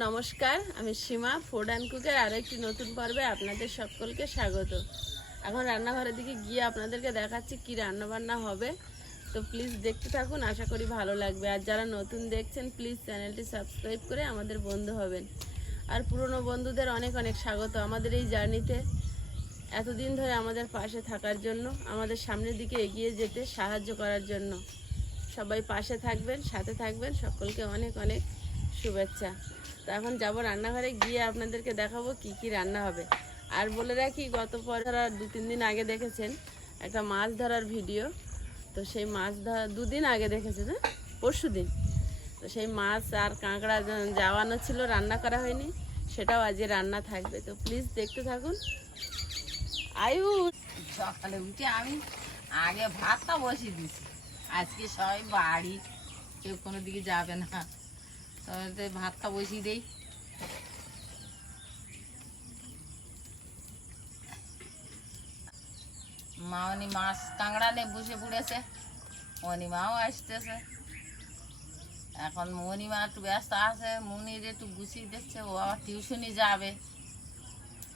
নমস্কার, আমি সীমা food and কুকের আরও একটি নতুন পর্বে আপনাদের সকলকে স্বাগত। এখন রান্নাঘরের দিকে গিয়ে আপনাদেরকে দেখাচ্ছি কি রান্না বান্না হবে। তো প্লিজ দেখতে থাকুন, আশা করি ভালো লাগবে। আর যারা নতুন দেখছেন প্লিজ চ্যানেলটি সাবস্ক্রাইব করে আমাদের বন্ধু হবেন। আর পুরনো বন্ধুদের অনেক অনেক স্বাগত আমাদের এই জার্নিতে। এতদিন ধরে আমাদের পাশে থাকার জন্য, আমাদের সামনের দিকে এগিয়ে যেতে সাহায্য করার জন্য। সবাই পাশে থাকবেন, সাথে থাকবেন, সকলকে অনেক অনেক শুভেচ্ছা। তো এখন যাব রান্নাঘরে, গিয়ে আপনাদেরকে দেখাবো কি কি রান্না হবে। আর বলে রাখি, গত পর ধরার দু তিন দিন আগে দেখেছেন, একটা মাছ ধরার ভিডিও। তো সেই মাছ ধরা দুদিন আগে দেখেছেন হ্যাঁ? পরশু দিন। তো সেই মাছ আর কাঁকড়া যাওয়ানো ছিল, রান্না করা হয়নি। সেটাও আজকে রান্না থাকবে। তো প্লিজ দেখতে থাকুন। আয়ু! সকালে উঠে আমি আগে ভাতটা বসিয়ে দিছি আজকে সবাই বাড়ি, কেউ কোনো দিকে যাবে না। তবে ভাতটা বসিয়ে দেই। মাওনি মাছ কাঁকড়া নিয়ে বসে পড়েছে। মণিমাও আসতেছে। এখন মণিমা একটু ব্যস্ত আছে মুনির একটু গুছিয়ে দিচ্ছে ও আবার টিউশনি যাবে।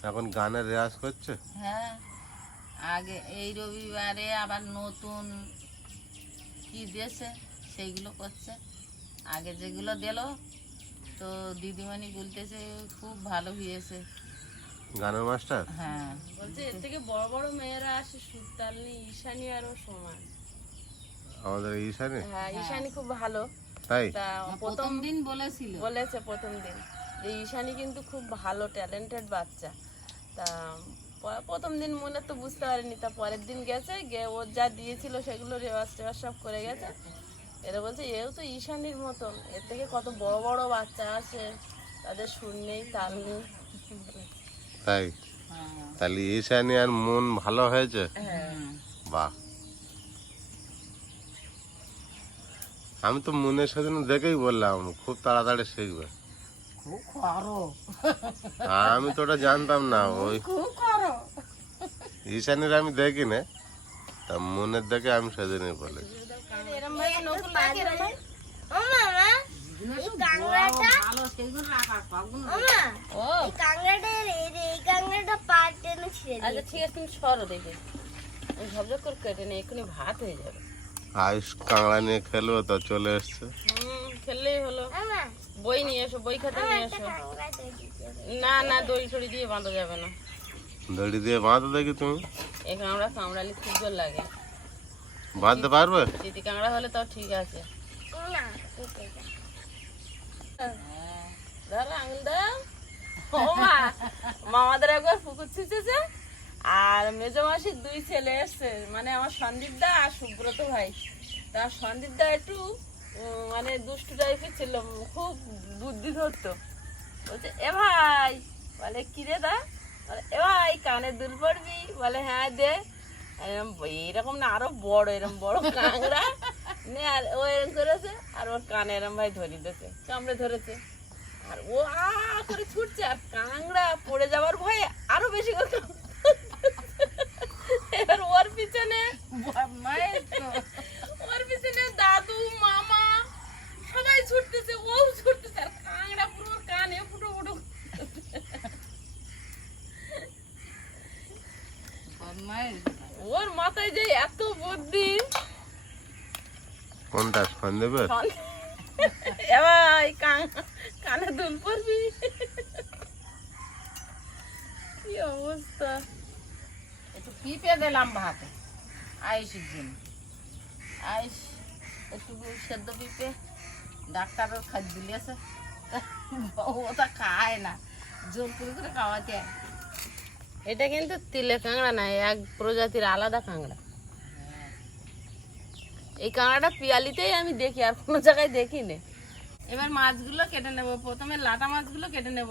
এখন গানের রেয়াজ করছে? হ্যাঁ আগে এই রবিবারে আবার নতুন কি দিয়েছে সেইগুলো করছে। আগে যেগুলো দিল তো দিদিমণি বলতেছে খুব ভালো হয়েছে। গানের মাস্টার? হ্যাঁ। বলছে এর থেকে বড় বড় মেয়েরা আসে সুতালনি ঈশানি আরও সমান। আমাদের ঈশানে? হ্যাঁ ঈশানি খুব ভালো। তাই? প্রথম দিন বলেছিল। বলেছে প্রথম দিন। যে ঈশানি কিন্তু খুব ভালো ট্যালেন্টেড বাচ্চা। তা প্রথম দিন মনে তো বুঝতে পারিনি। তা পরের দিন গেছে গিয়ে ওর যা দিয়েছিল সেগুলো রেওয়াজ টেওয়াজ সব করে গেছে। এরা বলছে এও তো ঈশানির মতন। এর থেকে কত বড় বড় বাচ্চা আছে। তাদের সুর নেই তাল নেই। তাই? হ্যাঁ তাহলে ঈশানি আর মন ভালো হয়েছে? হ্যাঁ বাহ। আমি তো মনের সেদিন দেখেই বললাম খুব তাড়াতাড়ি শিখবে। আমি তো ওটা জানতাম না ওই ঈশানির আমি দেখি না তা মনের দেখে আমি সেদিনই বলে আচ্ছা ঠিক আছে তুমি সরো দেখে আমি ঝপঝপ করে কেটে নিই এক্ষুনি ভাত হয়ে যাবে আয়ুষ কাঁকড়া নিয়ে খেলব তো চলে এসছে খেললেই হলো বই নিয়ে এসো বই খাতা নিয়ে এসো না না দড়ি দিয়ে বাঁধা যাবে না দড়ি দিয়ে বাঁধো দেখি তুমি এই কাঁকড়া কামড়ালে খুব জোর লাগে বাঁধতে পারবে? চিতি কাঁকড়া হলে তাও ঠিক আছে। ধরো আঙুল দাও। ও মা মামাদের একবার পুকুর ছিঁচেছে আর মেজো মাসির দুই ছেলে এসছে। মানে আমার সন্দীপ দা আর সুব্রত ভাই। তা সন্দীপ দা একটু মানে দুষ্টু টাইপের ছিল খুব বুদ্ধি ধরতো। বলছে এ ভাই। বলে কিরে দা? বলে এ ভাই কানে দুল পড়বি? বলে হ্যাঁ দে। এরকম না, আরও বড়, এরম বড় কাঁকড়া। আর ও এরম করেছে, আর ওর কানে এরম ভাই ধরে দিতেছে কামড়ে ধরেছে। আর ও আ করে ছুটছে, আর কাঁকড়া পড়ে যাওয়ার ভয়ে আরও বেশি করে এবার ওর পিছনে ওর পিছনে দাদু, মামা সবাই ছুটতেছে ও ছুটতেছে, আর কাঁকড়া পুরো কানে ফুটো ফুটো মায়ের ওর মাথায় যে এত বুদ্ধি। কোনটা সন্দীপের এবার কান- কানে দুল পড়বি কি অবস্থা? একটু পিপে দিলাম ভাতে আয়ুষের জন্য। আয়ুষ একটু সেদ্ধ পিপে। ডাক্তারও খাদ্য দিলেছে ওটা খায় না। জোর করে করে খাওয়াতে। এটা কিন্তু তিলে কাঁকড়া না এক প্রজাতির আলাদা কাঁকড়া। এই কাঁকড়াটা পিয়ালিতেই আমি দেখি, আর কোনো জায়গায় দেখি না এবার মাছগুলো কেটে নেব। প্রথমে লাটা মাছগুলো কেটে নেব।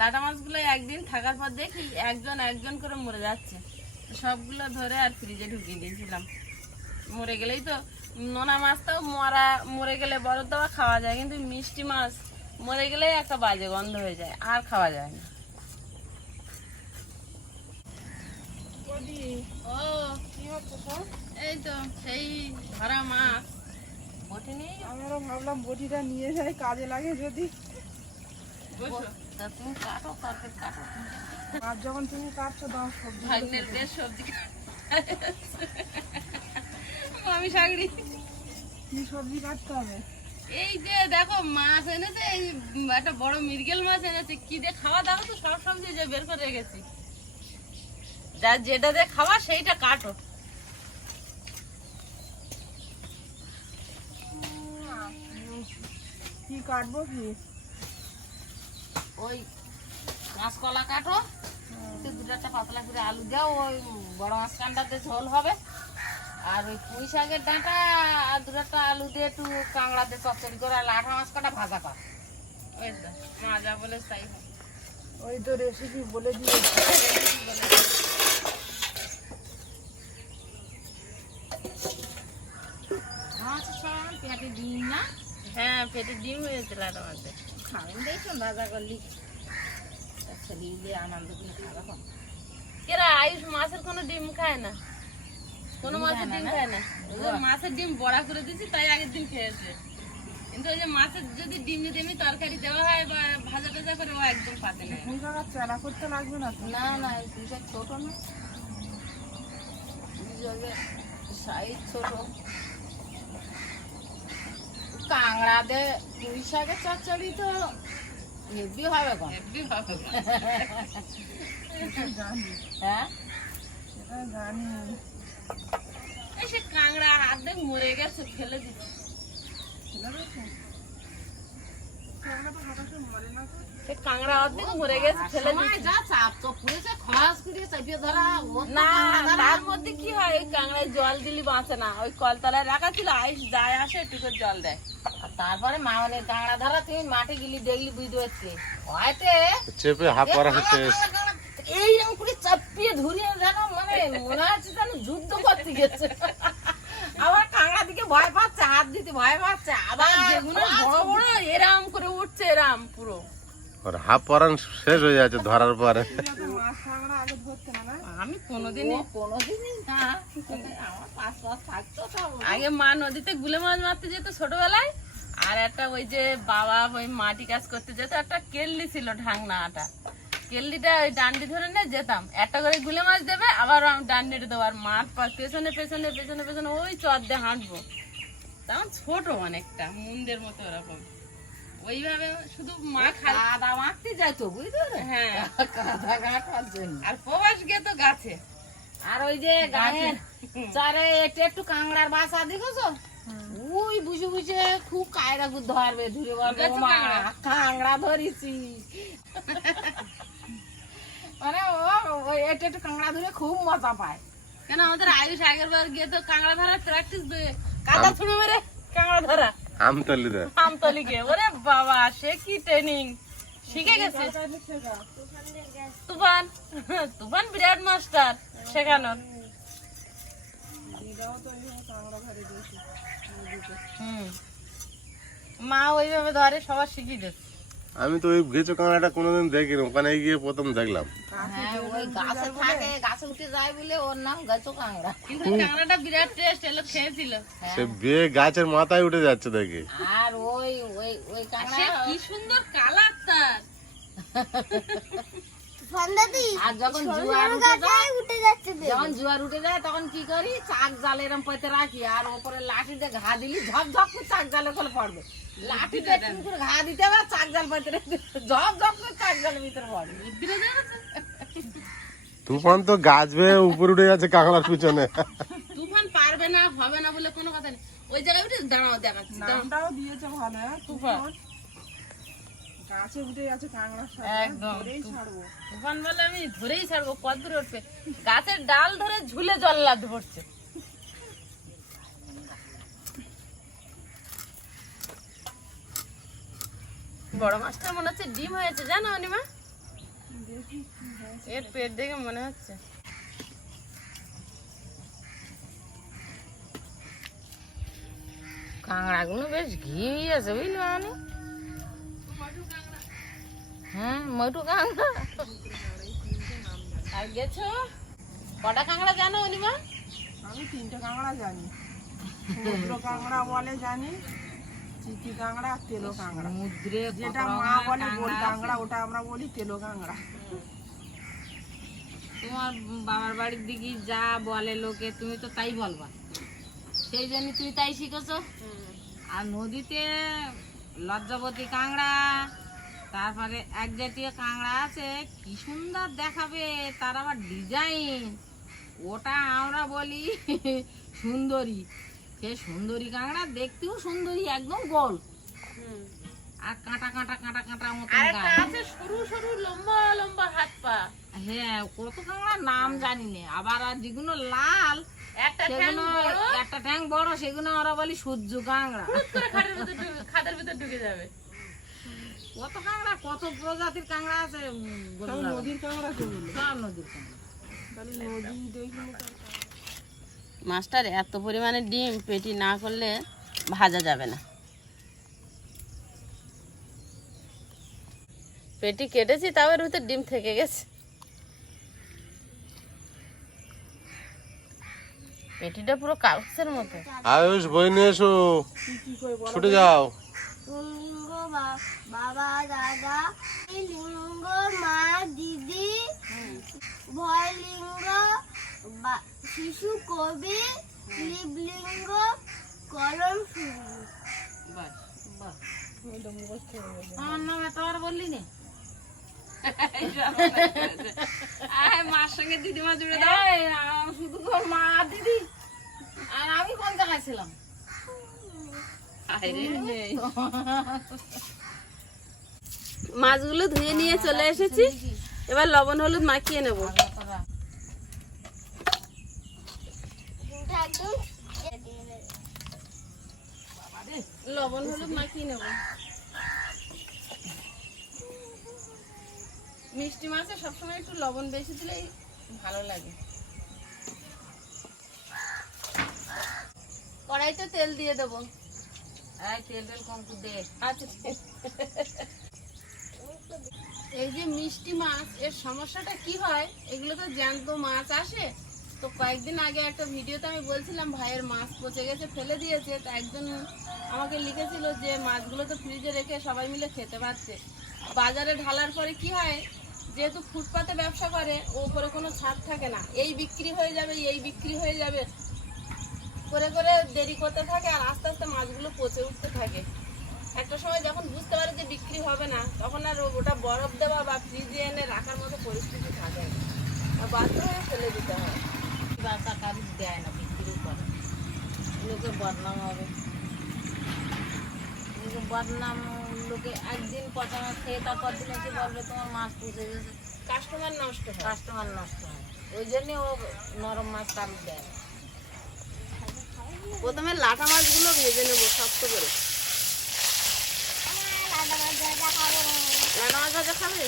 লাটা মাছগুলো একদিন থাকার পর দেখি একজন একজন করে মরে যাচ্ছে। সবগুলো ধরে আর ফ্রিজে ঢুকিয়ে দিয়েছিলাম। মরে গেলেই তো নোনা মাছটাও মরা, মরে গেলে বড় দেওয়া খাওয়া যায়, কিন্তু মিষ্টি মাছ মরে গেলেই একটা বাজে গন্ধ হয়ে যায়, আর খাওয়া যায় না। ও। এই তো সেই ধরা মাছ। বটি নেই? আমারও ভাবলাম বটিটা নিয়ে যাই কাজে লাগে যদি। তা তুমি কাটো তরকারি কাটো। আর যখন তুমি কাটছো দাও সবজি। ভাগ্নের বেশ সবজি আমি কি সবজি কাটতে হবে? এই যে দেখো মাছ এনেছে এই একটা বড় মিরগেল মাছ এনেছে। কি দিয়ে খাওয়া দাও তো সব সবজি যে বের করে রেখেছি। যা যেটা দিয়ে খাওয়া সেইটা কাটো। কি কাটবো কি? ওই কাঁচকলা কাটো দুটো একটা পাতলা করে আলু দাও ওই বড় মাছকান্ডাতে ঝোল হবে। আর ওই পুঁই শাকের ডাঁটা আর দুটো একটা আলু দিয়ে একটু কাঁকড়া দিয়ে চচ্চড়ি করে আর লাঠা মাছ কাটা ভাজা কর। ওই তো মা যা বলে তাই ওই তো রেসিপি বলে দিয়েছি মাছ সব পেটে ডিম না হ্যাঁ পেটে ডিম হয়েছে লাটা মাঝে খাবেন দেখছ ভাজা করলি। ছেলে দিয়ে আনন্দ করে খাওয়া কম কেরা আয়ুষ মাছের কোনো ডিম খায় না। কোনো মাছের ডিম খায় না। মাছের ডিম বড়া করে দিয়েছি তাই আগের দিন খেয়েছে। কিন্তু ওই যে মাছের যদি ডিম যদি এমনি তরকারি দেওয়া হয় বা ভাজা টাজা করে ও একদম পাতে না। পুঁই চারা করতে লাগবে না। না না ছোট না। সাইজ ছোট কাংড়া দে পুঁই শাকের চচ্চড়ি তো হেভি হবে কম হেব্বি হবে হ্যাঁ? সে হাত দিয়ে মরে গেছে ফেলে দিচ্ছে? কাঁকড়া। অর্ধেক মরে গেছে ফেলে দিচ্ছে যা চাপ তো পুড়েছে খস করে চাপিয়ে ধরা ও তো না তার মধ্যে কি হয়? ওই কাংড়ায় জল দিলি বাঁচে না। ওই কলতলায় রাখা ছিল আইস যায় আসে একটু জল দেয়। তারপরে মাওনের কাঁকড়া ধরা তুমি মাঠে গেলি দেখলি বুঝতে পারছি হয়তো চেপে হাফ করা হচ্ছে। এইরকম করে চাপিয়ে ধরিয়ে যেন মানে মনে হচ্ছে যেন যুদ্ধ করতে গেছে। আবার কাঁকড়া দিকে ভয় পাচ্ছে হাত দিতে ভয় পাচ্ছে আবার যেগুলো বড় বড় এরাম করে উঠছে এরাম পুরো। ওর হাফ পরান শেষ হয়ে যাচ্ছে ধরার পরে। আগে ধরতে না না আমি কোনোদিনই কোনোদিনই না। আমার পাঁচ পাঁচ থাকতো আগে মা নদীতে গুলে মাছ মারতে যেত ছোটবেলায় আর একটা ওই যে বাবা ওই মাটি কাজ করতে যেত একটা কেল্লি ছিল ঢাংনা আটা কেল্লিটা ওই ডান্ডি ধরে নিয়ে যেতাম। একটা করে গুলে মাছ দেবে আবার আমি ডান্ডিটা দেবো। আর মাঠ পা- পেছনে পেছনে পেছনে পেছনে ওই চর দিয়ে হাঁটবো। তেমন ছোট অনেকটা মুন্দের মতো ওরকম। ওইভাবে শুধু মা যাইতো বুঝতে পারলে হ্যাঁ। কাদা জন্য। আর প্রবাস গে তো গাছে। আর ওই যে চারে একটু একটু বাসা দেখেছ? ওই বুঝে বুঝে খুব কায়দা গুদ ধরবে ধরে ধরেছি। মানে ও ওই একটু একটু কাঁকড়া ধরে খুব মজা পায়। কেন আমাদের আয়ুষ আগের বার গিয়ে তো কাঁকড়া ধরার প্র্যাকটিস কাদা ছুঁড়ে মেরে কাঁকড়া ধরা। আমতলিতে ওরে বাবা, সে কি ট্রেনিং শিখে গেছে? তুফান? তুফান বিরাট মাস্টার শেখানোর। মা ওইভাবে ধরে, সবার শিখিয়ে দিচ্ছে। আমি তো ওই গেছো কাঁকড়াটা কোনোদিন দেখিনি ওখানে গিয়ে প্রথম দেখলাম। হ্যাঁ ওই গাছে থাকে গাছে উঠে যায় বলে ওর নাম গাছো কাঁকড়া। কিন্তু কাঁকড়াটা বিরাট টেস্ট এলো খেয়েছিল। সে বিয়ে গাছের মাথায় উঠে যাচ্ছে দেখি। আর ওই ওই ওই কাঁকড়া কি সুন্দর কালার তার। আর যখন জুয়ার উঠে যায় যখন জুয়ার উঠে যায় তখন কি করি? চাক জাল এরম পেতে রাখি আর ওপরে লাঠি ঘা দিলি ঝপ ঝপ করে চাক জালে করে পড়বে। লাঠি একটু করে ঘা দিতে হবে চাক জাল পেতে ঝপ ঝপ করে চাক জালের ভিতরে পড়বে। তুফান তো গাছ বেয়ে উপরে উঠে যাচ্ছে কাঁকড়ার পিছনে। তুফান পারবে না হবে না বলে কোনো কথা নেই। ওই জায়গায় উঠে দাঁড়াও দেখাচ্ছি নামটাও দিয়েছে ভালো তুফান। গাছে উঠে গেছে কাঁকড়ার একদম। তুফান বলে আমি ধরেই ছাড়বো কত দূরে উঠবে? গাছের ডাল ধরে ঝুলে জল লাদ পড়ছে। বড় মাছটা মনে হচ্ছে ডিম হয়েছে জানো অনিমা? এর পেট দেখে মনে হচ্ছে। কাঁকড়াগুলো বেশ ঘি আছে বুঝলি মানে? হ্যাঁ ময়ূর কাঁকড়া আর গেছো? কটা কাঁকড়া জানো অনিমা? আমি তিনটে কাঁকড়া জানি। সমুদ্র কাঁকড়া বলে জানি পুঁটি কাঁকড়া তেলো কাঁকড়া। সমুদ্রে যেটা মা বলে বোল কাঁকড়া। ওটা আমরা বলি তেলো কাঁকড়া। তোমার বাবার বাড়ির দিকে যা বলে লোকে তুমি তো তাই বলবা। সেই জন্য তুমি তাই শিখেছো? আর নদীতে লজ্জাবতী কাঁকড়া। তারপরে এক জাতীয় কাঁকড়া আছে কি সুন্দর দেখাবে তার আবার ডিজাইন। ওটা আমরা বলি সুন্দরী। সে সুন্দরী কাঁকড়া দেখতেও সুন্দরী একদম গোল। আর কাঁটা কাঁটা কাঁটা কাঁটা আরেকটা আছে সরু সরু লম্বা লম্বা হাত পা। হ্যাঁ কত কাঁকড়ার নাম জানি না। আবার আর যেগুলো লাল একটা ঠ্যাং বড় ট্যাং বড় সেগুলো আমরা বলি সূর্য খাদের ভিতর ঢুকে যাবে। কত কাঁকড়া কত প্রজাতির কাঁকড়া আছে। নদীর কাঁকড়া সব নদীর মাছটার এত পরিমাণে ডিম পেটি না করলে ভাজা যাবে না। পেটি কেটেছি তাও এর ভিতর ডিম থেকে গেছে। পেটিটা পুরো কাগজের মতো। আয়ুষ বই নিয়ে এসো। কি কি করে বলো ছুটে যাও। লিঙ্গ বাবা দাদা লিঙ্গ মা দিদি ভয় লিঙ্গ শিশু কবি লিবলিঙ্গ কলম শুরু। বাস বাস আমার নাম এতবার বললি না। মার সঙ্গে দিদিমা জুড়ে আম শুধু তোর মা আর দিদি। আর আমি কোন জায়গায় ছিলাম? মাছগুলো ধুয়ে নিয়ে চলে এসেছি। এবার লবণ হলুদ মাখিয়ে নেব। লবণ হলুদ মাখিয়ে নেব। মিষ্টি মাছে সবসময় একটু লবণ বেশি দিলেই ভালো লাগে। কড়াইতে তেল দিয়ে দেবো। এই তেল টেল কম দে। আচ্ছা। এই যে মিষ্টি মাছ এর সমস্যাটা কি হয়? এগুলো তো জ্যান্ত মাছ আসে। তো কয়েকদিন আগে একটা ভিডিওতে আমি বলছিলাম ভাইয়ের মাছ পচে গেছে ফেলে দিয়েছে। তো একজন আমাকে লিখেছিল যে মাছগুলো তো ফ্রিজে রেখে সবাই মিলে খেতে পারছে। বাজারে ঢালার পরে কি হয়? যেহেতু ফুটপাতে ব্যবসা করে, ও কোনো ছাড় থাকে না। এই বিক্রি হয়ে যাবে, এই বিক্রি হয়ে যাবে। করে করে দেরি করতে থাকে আর আস্তে আস্তে মাছগুলো পচে উঠতে থাকে। একটা সময় যখন বুঝতে পারে যে বিক্রি হবে না, তখন আর ওটা বরফ দেওয়া বা ফ্রিজে এনে রাখার মতো পরিস্থিতি থাকে না। আর বাধ্য হয়ে ফেলে দিতে হয়। বাসা কারু দেয় না বিক্রি করে লোকে বদনাম হবে। লোকে বদনাম লোকে একদিন পচা মাছ খেয়ে তারপর দিনে কি বলবে তোমার মাছ পুষে গেছে। কাস্টমার নষ্ট হয়। কাস্টমার নষ্ট হয়। ওই জন্যে ও নরম মাছ কারু দেয়। প্রথমে লাটা মাছগুলো ভেজে নেব শক্ত করে। লাটা মাছ ভাজা খাবে?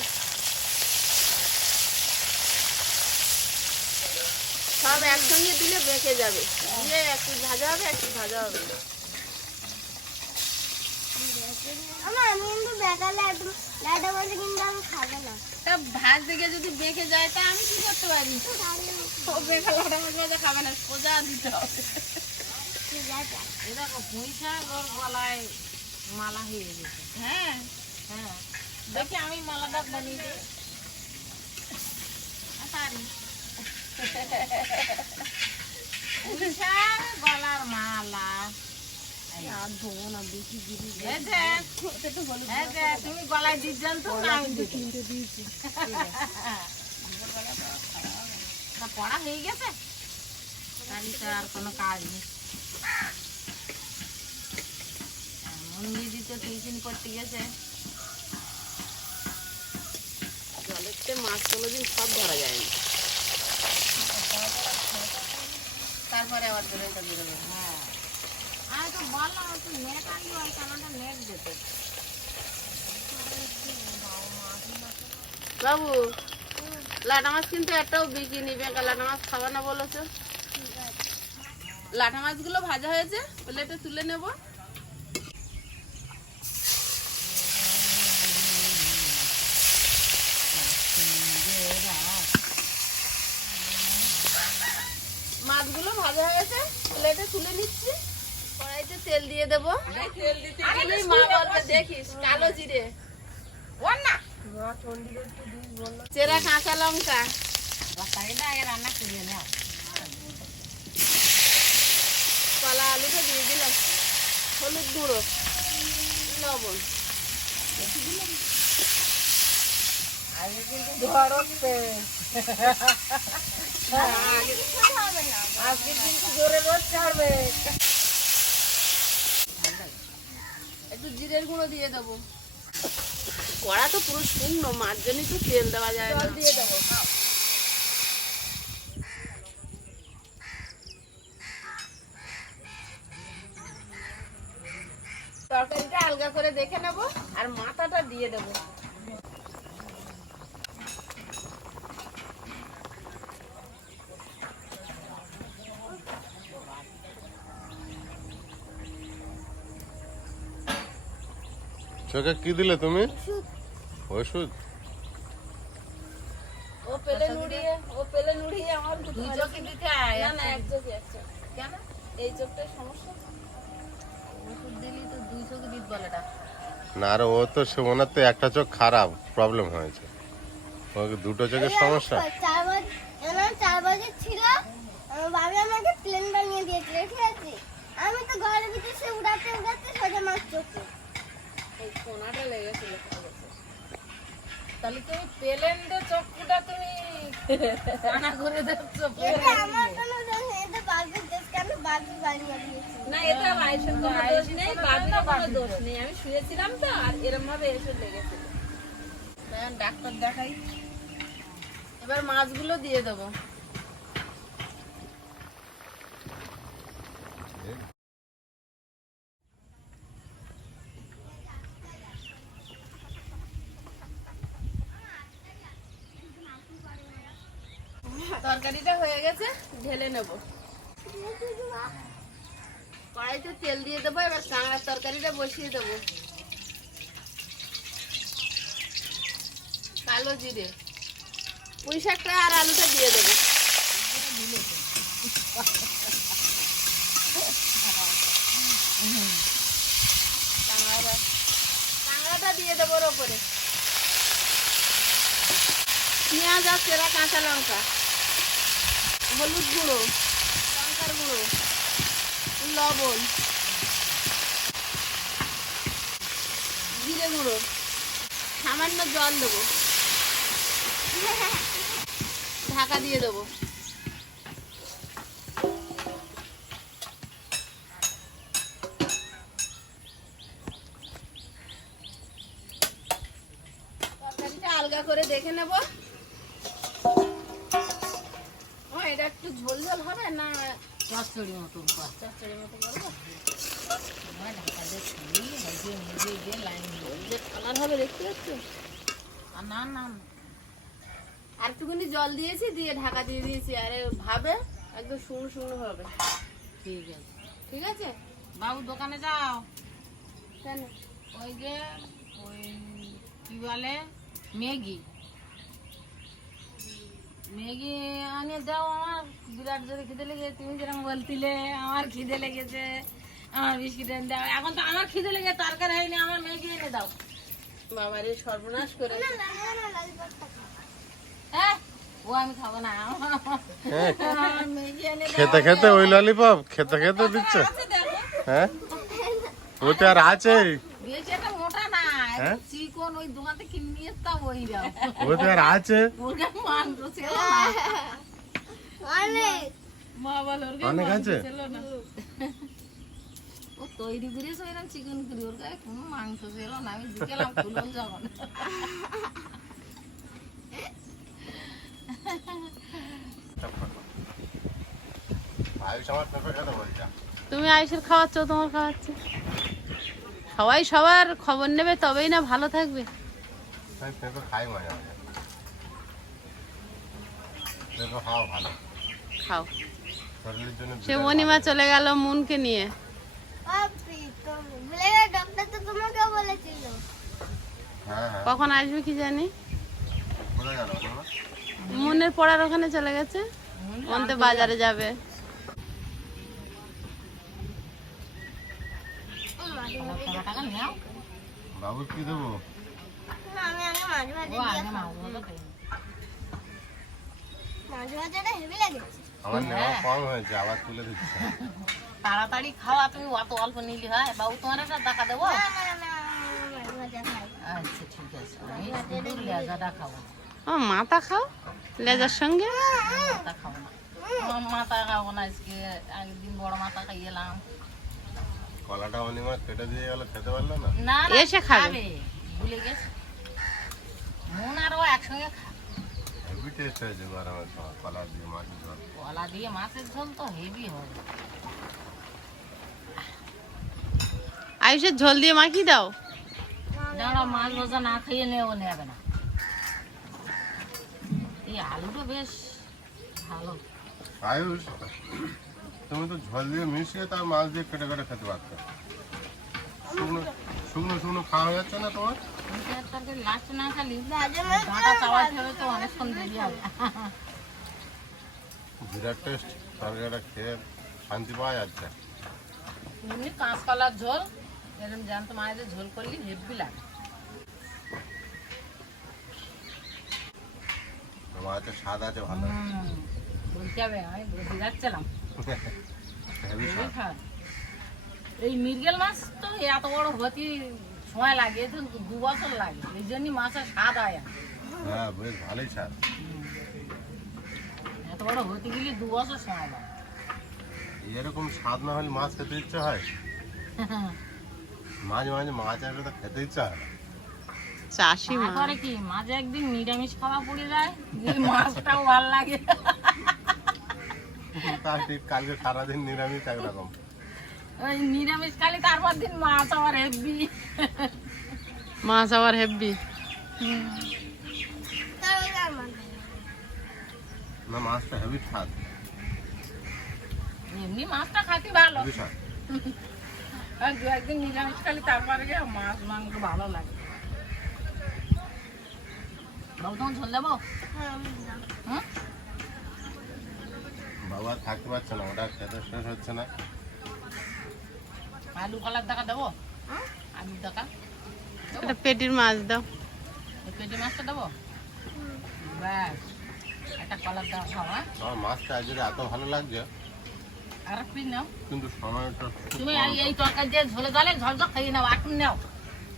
সব একসঙ্গে দিলে বেঁকে যাবে। দিয়ে একটু ভাজা হবে একটু ভাজা হবে আমার আমি কিন্তু বেকার লাড্ডু লাড্ডু বলতে কিন্তু আমি খাব না। তা ভাজ দিকে যদি বেঁকে যায় তা আমি কি করতে পারি? ও বেঁকে লাটা মাছ খাবে না সোজা দিতে হবে। ঠিক আছে এই দেখো পুঁই শাক ওর গলায় মালা হয়ে গেছে। হ্যাঁ। হ্যাঁ। দেখি আমি মালাটা বানিয়ে দিই। পারি। পুঁই শাক, গলার মালা তুমি তো কিনতে সব ধরা যায় তারপরে আবার হ্যাঁ। আমি তো বললাম একটু নেট আনব ওই কারণটা নেট বাবু, লাটা মাছ কিন্তু একটাও বিকিনি বেঙ্কা লাটা মাছ খাবে না বলেছ। লাটা মাছগুলো ভাজা হয়েছে প্লেটে তুলে নেব। মাছগুলো ভাজা হয়েছে প্লেটে তুলে নিচ্ছি। তেল দিয়ে দেবো। দেখিস কালো জিরে। চেরা কাঁচা লঙ্কা। কলা আলুটা দিয়ে দিলাম। হলুদ গুঁড়ো লবণ। আজকে কিন্তু জোরে রোদ ছাড়বে। একটু জিরের গুঁড়ো দিয়ে দেবো। কড়া তো পুরো শুকনো মার জন্যই তো তেল দেওয়া যায় না। দিয়ে দেবো তরকারিটা আলগা করে দেখে নেব আর মাথাটা দিয়ে দেবো। চোখে কি দিলে তুমি? ওষুধ। ও পেলে নুড়িয়ে ও পেলে নুড়িয়ে আমার দুই চোখে দিতে হয় না না এক চোখে এক চোখ। কেন? এই সমস্যা? ওষুধ দিলি তো দুই চোখে দিতে বলে না আর ও তো সে ওনার তো একটা চোখ খারাপ প্রবলেম হয়েছে। ওকে দুটো চোখের সমস্যা? চার বছর বছর ছিল। বাবা আমাকে প্লেন বানিয়ে দিয়েছিল ঠিক আছে? আমি তো ঘরের ভিতরে সে উড়াতে উড়াতে সোজা মাছ চোখে। লেগেছিল তাহলে তুমি পেলেন যে চক্ষুটা তুমি কানা করে না এটা আয়েশের কোনো দোষ নেই কোনো দোষ নেই। আমি শুয়েছিলাম তো আর এরম ভাবে এসে লেগেছিল ডাক্তার দেখাই। এবার মাছগুলো দিয়ে দেবো। তরকারিটা হয়ে গেছে, ঢেলে নেব। কড়াইতে তেল দিয়ে দেবো, এবার কাঁকড়ার তরকারিটা বসিয়ে দেবো। কালো জিরে। পুঁই শাকটা আর আলুটা দিয়ে দেবো। কাঁকড়াটা দিয়ে দেবো ওর ওপরে। পেঁয়াজ আর চেরা কাঁচা লঙ্কা। হলুদ গুঁড়ো, লঙ্কার গুঁড়ো, লবণ, জিরে গুঁড়ো, সামান্য জল দেবো। ঢাকা দিয়ে দেবো। আলগা করে দেখে নেব। চচ্চড়ি মতন কর মতো করব? ঢাকা দিয়ে লাইন দিয়ে কালার হবে দেখতে পাচ্ছ? আর না না। আর একটুখানি জল দিয়েছি দিয়ে ঢাকা দিয়ে দিয়েছি। আরে ভাবে একদম শুকনো শুকনো হবে ঠিক আছে। ঠিক আছে? বাবু দোকানে যাও। কেন? ওই যে ওই কি বলে ম্যাগি। ম্যাগি আনিয়ে দাও আমার বিরাট জোরে খিদে লেগেছে তুমি যেরকম বলছিলে আমার খিদে লেগেছে আমার বিস্কিট এনে দাও। এখন তো আমার খিদে লেগে তরকারি হয়নি আমার ম্যাগি এনে দাও। বাবারে সর্বনাশ করে। হ্যাঁ ও আমি খাব না। হ্যাঁ, ম্যাগি এনে দাও। খেতে খেতে ওই ললিপপ খেতে খেতে দিচ্ছে। দেখো হ্যাঁ? ওতে আর আছে। মোটা হ্যাঁ? চিকন ওই দোকান কিনে নিয়ে ওই আর আছে। মাংস ছিল না। অনেক। মা বল ওর অনেক আছে? ছিল না। ও তৈরি করেছে ওইরকম চিকেন করি ওর গায়ে কোনো মাংস ছিল না। আমি যখন। বলছে। তুমি আইসের খাওয়াচ্ছ তোমার খাওয়াচ্ছে। সবাই সবার খবর নেবে তবেই না ভালো থাকবে। খাও। সে মণিমা চলে গেল মুনকে নিয়ে। বাপি তো ভুলে গেলে ডক্টর তো তোমাকে বলেছিল। হ্যাঁ হ্যাঁ। কখন আসবে কি জানি? মুনের পড়ার ওখানে চলে গেছে? মনতে বাজারে যাবে। তাড়াতাড়ি খাওয়া, তুমি অত অল্প নিলি হয় বাবু তোমার একটা টাকা দেবো আচ্ছা ঠিক আছে লেজাটা মাথা খাও লেজার সঙ্গে মাথা খাব না। মাথা খাব না আজকে আগের দিন বড় মাথা খাইয়েলাম কলাটা অনিমা কেটে দিয়ে গেল খেতে পারল না? এসে খাবে। ভুলে গেছে। মন আর ও একসঙ্গে হেভি টেস্ট হয়েছে গরমের সময় কলা দিয়ে মাছের ঝোল। কলা দিয়ে মাছের ঝোল তো হেভি হবে আয়ুষের ঝোল দিয়ে মাখিয়ে দাও? দাঁড়া মাছ ভাজা না খাইয়ে নেও নেবে না। এই আলুটা বেশ ভালো। আয়ুষ তুমি তো ঝোল দিয়ে মিশিয়ে তার মাছ দিয়ে কেটে কেটে খেতে পারতো। শুকনো শুকনো শুকনো খাওয়া হয়ে যাচ্ছে না তোমার? লাস্ট না খালি তো অনেকক্ষণ দেরি হবে বিরাট টেস্ট। তরকারিটা খেয়ে শান্তি পাওয়া যাচ্ছে। এমনি কাঁচকলার ঝোল এরকম জ্যান্ত মায়েদের ঝোল করলে হেভি লাগে। মাছের স্বাদ আছে ভালো। বলতে হবে আমি বুঝে যাচ্ছিলাম। এই মৃগেল মাছ তো এত বড় হতে সময় লাগে তো দু বছর লাগে। এই জন্যই মাছের স্বাদ হয় হ্যাঁ বেশ ভালোই স্বাদ। এত বড় হতে গেলে দু বছর সময় লাগে। এরকম স্বাদ না হলে মাছ খেতে ইচ্ছে হয়? মাঝে মাঝে মাছ আসলে তো খেতে ইচ্ছে হয় চাষি মা তারপরে কি মাঝে একদিন নিরামিষ খাওয়া পড়ে যায় মাছটাও ভালো লাগে। কালকে সারাদিন নিরামিষ একরকম। ওই নিরামিষ খালি তারপর দিন মাছ আবার হেভি মাছ আবার হেব্বি। মাছ। না মাছটা হেভি স্বাদ। এমনি মাছটা খাতে ভালো। আর দু একদিন নিরামিষ খালি তারপরে গিয়ে মাছ মাংস ভালো লাগে। বাবু তখন ঝোল দেবো? হ্যাঁ, হুম? বাবা থাকতে পারছে না ওটা খেতে শেষ হচ্ছে না। আলু কলার টাকা দেবো? আলুর টাকা এটা পেটির মাছ দাও। এই পেটি মাছটা দেবো? ব্যাস একটা কলার টাকা খাও হ্যাঁ? আমার মাছটা এত ভালো লাগছে আর পিস নাও। কিন্তু সময়টা তুমি এই- এই তরকারি দিয়ে ঝোলে জলে খাইয়ে নাও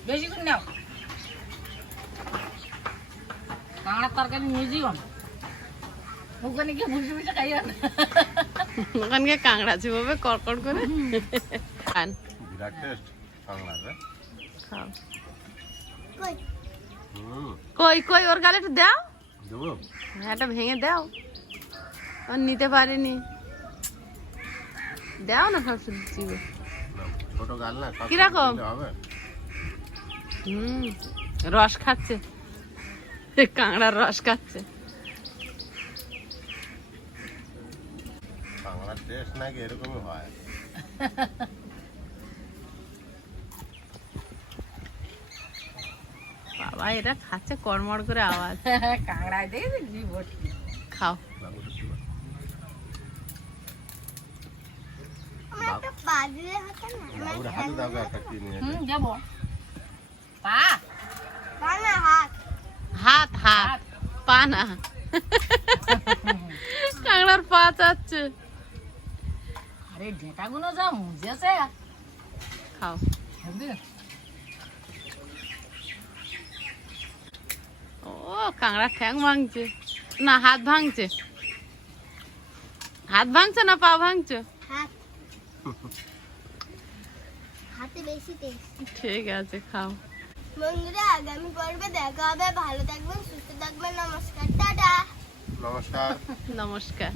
বেশি করে নাও। কাঁকড়ার তরকারি নিয়ে যাও না। ওখানে গিয়ে বসে বসে খাইও না। ওখানকে কাঁকড়া চিবাবে কড়কড় করে। খান। বিরাট টেস্ট রে খাও। কই? কই ওর গালে একটু দাও। দেবো? এটা ভেঙে দাও। ও নিতে পারিনি। দাও না সব শুধু চিবে ছোট গাল না কীরকম? হুম রস খাচ্ছে। কাঁকড়ার রস খাচ্ছে। টেস্ট নাকি এরকমই হয়। বাবা এটা খাচ্ছে কড়মড় করে আওয়াজ। কাঁকড়ায় দিয়ে ঘি ভর্তি খাও। বাবুটা কি বলে? আমার একটা পা দিলে হতো না? আমার বাবুর হাতে দাও একটা কি নিয়ে হুম যাব। পা। পা না, হাত। হাত। হাত। পা না। কাঁকড়ার পা চাচ্ছে। আরে ডেটাগুলো যা মুজেছে খাও। ও কাঁকড়া ঠ্যাং ভাঙছে। না হাত ভাঙছে। হাত ভাঙছে না পা ভাঙছে? হাত। হাতে বেশি টেস্ট ঠিক আছে খাও। বন্ধুরা আগামী পর্বে দেখা হবে। ভালো থাকবেন সুস্থ থাকবেন। নমস্কার টাটা। নমস্কার। নমস্কার।